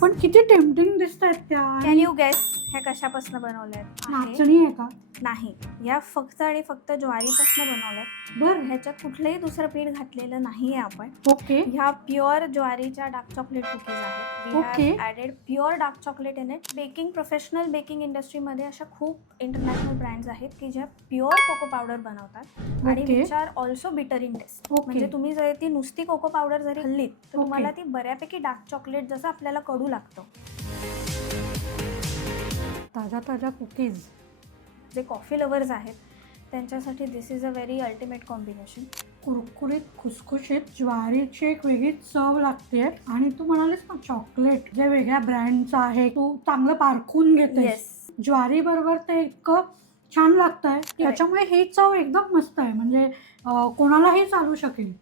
पण किती टेम्पटिंग दिसतायत त्या. कॅन यू गेस ह्या कशापासून बनवल्यात? नाचणी आहे का? नाही, या फक्त आणि फक्त ज्वारीपासून बनवल्यात. बरं. ह्याच्यात कुठलंही दुसरं पीठ घातलेलं नाहीये आपण. ओके. ह्या प्युअर ज्वारीच्या डार्क चॉकलेट कुकीज आहेत. We okay. Have added pure dark chocolate in it. Professional baking इंडस्ट्रीमध्ये अशा खूप इंटरनॅशनल ब्रँड्स आहेत की ज्या प्युअर कोको पावडर बनवतात आणि okay. Which are also bitter in taste. Okay. म्हणजे तुम्ही जर ती नुसती कोको पावडर जरी खाल्लीत तर ओके. तुम्हाला ती बऱ्यापैकी डार्क चॉकलेट जसं आपल्याला कडू लागतं. ताजा ताजा कुकीज. जे कॉफी लवर्स आहेत त्यांच्यासाठी दिस is a very ultimate combination. कुरकुरीत खुसखुशीत ज्वारीची एक वेगळी चव लागते आणि तू म्हणालीस ना चॉकलेट जे वेगळ्या ब्रँडचं आहे तू चांगलं पारखून घेते. येस, ज्वारी बरोबर ते इतकं छान लागतंय त्याच्यामुळे ही चव एकदम मस्त आहे म्हणजे कोणालाही चालू शकेल.